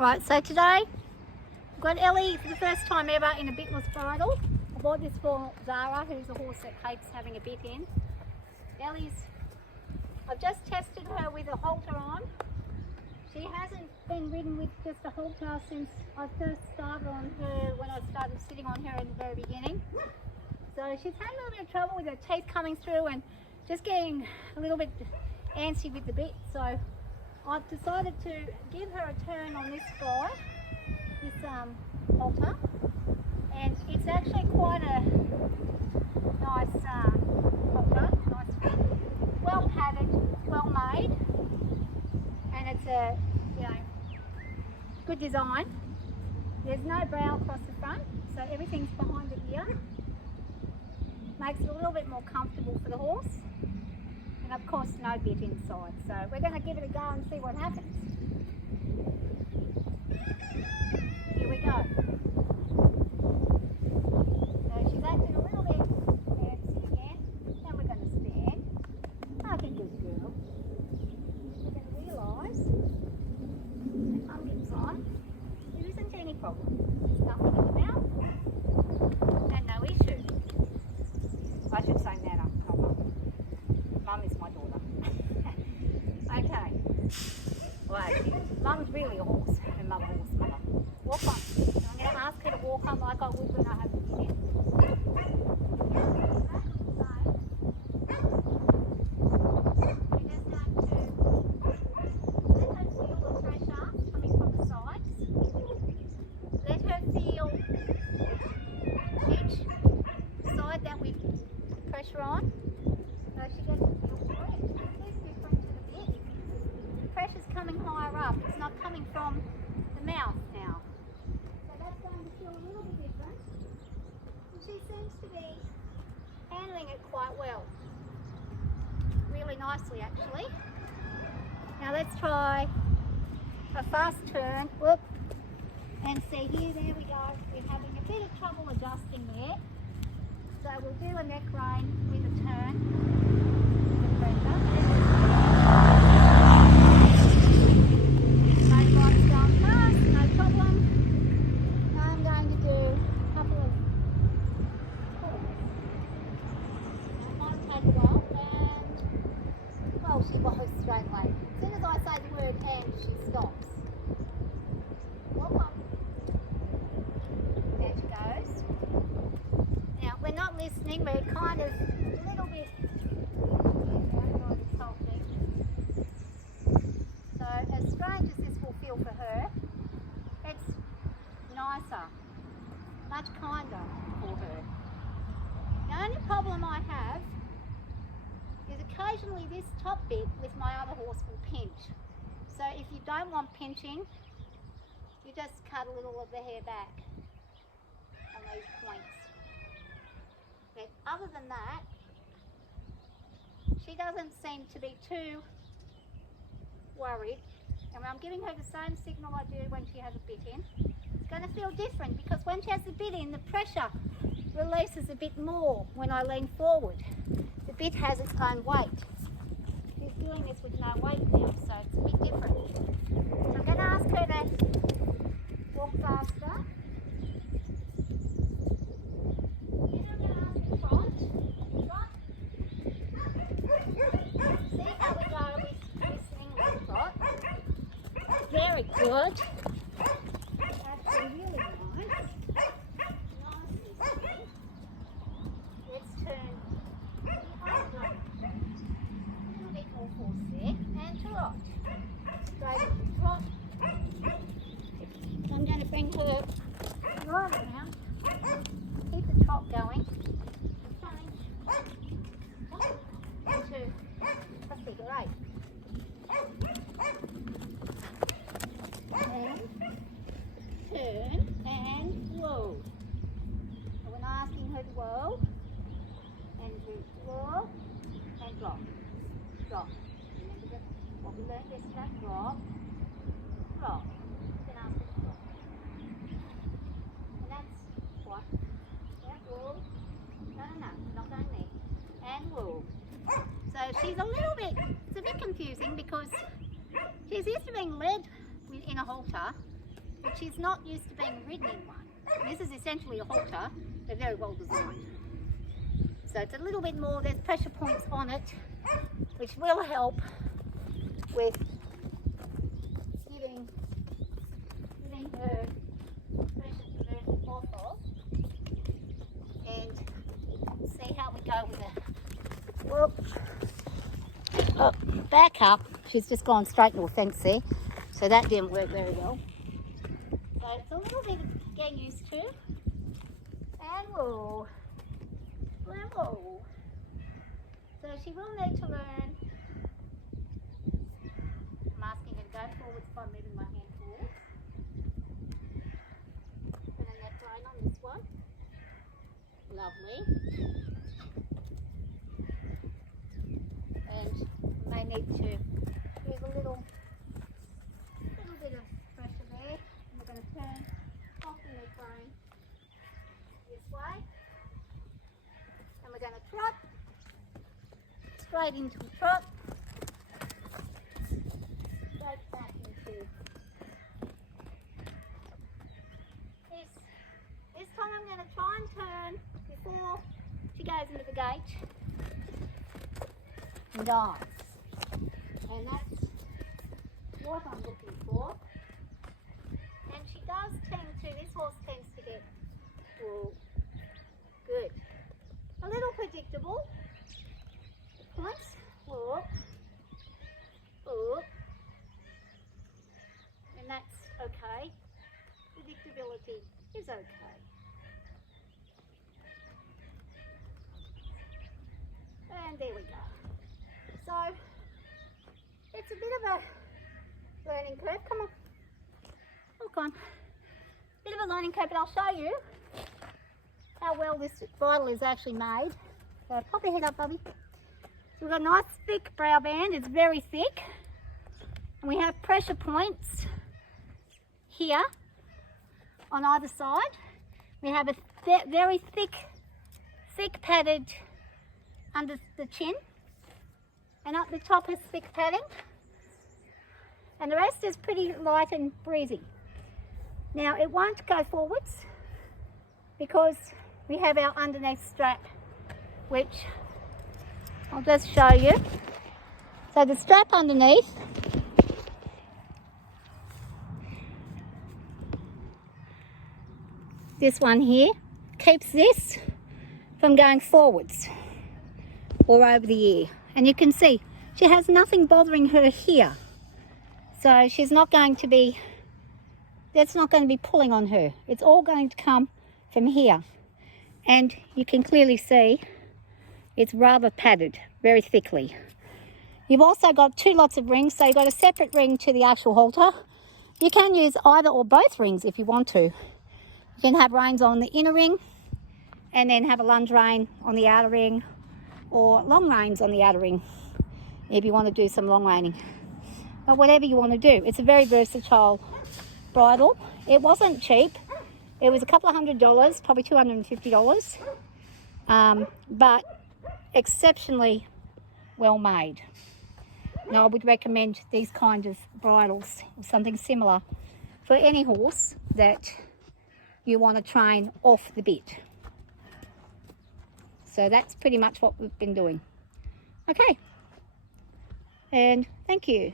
Right, so today I've got Ellie for the first time ever in a bitless bridle. I bought this for Zara, who's a horse that hates having a bit in. I've just tested her with a halter on. She hasn't been ridden with just a halter since I first started on her, when I started sitting on her in the very beginning. So she's had a little bit of trouble with her teeth coming through and just getting a little bit antsy with the bit. So I've decided to give her a turn on this guy, this halter, and it's actually quite a nice halter, nice fit, well padded, well made, and it's a good design. There's no brow across the front, so everything's behind the ear. Makes it a little bit more comfortable for the horse. And of course no bit inside, so we're going to give it a go and see what happens. Here we go. So she's acting a little bit antsy again. Now we're going to stand. I think good girl. We're going to realise that Mum gets on. There isn't any problem. There's nothing in the mouth and no issue. I should say Nana, not Mum. Mum is my daughter. Okay. Well, Mum's really a horse, and Mum a horse mother. Walk on. I'm going to ask her to walk on like I would when I have the kid. We just have to let her feel the pressure coming from the sides. Let her feel each side that we put pressure on. So she doesn't feel free. It is different to the bit. The pressure's coming higher up. It's not coming from the mouth now. So that's going to feel a little bit different. And she seems to be handling it quite well. Really nicely actually. Now let's try a fast turn. Whoop. And see here, there we go. We're having a bit of trouble adjusting there. So we'll do a neck rein with a turn, with the pressure. Motorbike's going fast, no problem. Now I'm going to do a couple of pulls. It might take a while, and well, she goes straight away. As soon as I say the word and, she stops. Walk on. There she goes. Now, we're not listening, we're kind of a little bit on this whole thing. So, as strange as this will feel for her, it's nicer, much kinder for her. The only problem I have is occasionally this top bit with my other horse will pinch. So, if you don't want pinching, you just cut a little of the hair back on these points. But other than that, she doesn't seem to be too worried. And I'm giving her the same signal I do when she has a bit in. It's going to feel different because when she has the bit in, the pressure releases a bit more when I lean forward. The bit has its own weight. She's doing this with no weight now, so it's a bit different. So I'm going to ask her to walk faster. Very good. That's really nice. Nicely sitting. Let's turn the other way. A little bit more force there. And to right. Straight to right. So I'm going to bring her right around. Keep the trot going. Change into a figure eight. And turn and whoa. So when asking her to whoa, and to whoa and drop. Drop. Remember what we learned yesterday? Drop. Drop. Then ask her to drop. And that's what? Yeah, whoa. No, we're not going there. And whoa. So she's a little bit, it's a bit confusing because she's used to being led in a halter, but she's not used to being ridden in one. This is essentially a halter. They're very well designed. So it's a little bit more, there's pressure points on it, which will help with giving her pressure to move off of. And see how we go with it. Whoop. Oh, back up. She's just gone straight into a fence there, so that didn't work very well. So it's a little bit of getting used to. And whoa. Whoa. So she will need to learn. I'm asking her to go forwards by moving my hand forwards. Put a neck line on this one. Lovely. And may need to use a little bit of pressure there. And we're going to turn off the neck line this way. And we're going to trot straight into a trot. Straight back into this time I'm going to try and turn before she goes into the gate and dives. And that's what I'm looking for. And she does tend to, this horse tends to get good. A little predictable. Points. Whoop. Whoop. And that's okay. Predictability is okay. And there we go. So it's a bit of a learning curve. Come on. Look on. Bit of a learning curve, but I'll show you how well this bridle is actually made. So pop your head up, Bubby. So we've got a nice thick brow band. It's very thick. And we have pressure points here on either side. We have a very thick padded under the chin. And up the top is thick padding. And the rest is pretty light and breezy. Now it won't go forwards because we have our underneath strap, which I'll just show you. So the strap underneath this one here keeps this from going forwards or over the ear. And you can see she has nothing bothering her here. So she's not going to be, that's not going to be pulling on her. It's all going to come from here. And you can clearly see it's rather padded very thickly. You've also got two lots of rings, so you've got a separate ring to the actual halter. You can use either or both rings if you want to. You can have reins on the inner ring and then have a lunge rein on the outer ring, or long reins on the outer ring if you want to do some long reining. But whatever you want to do, it's a very versatile bridle. It wasn't cheap. It was a couple of $100, probably $250, but exceptionally well made. And I would recommend these kind of bridles or something similar for any horse that you want to train off the bit. So that's pretty much what we've been doing. Okay, and thank you.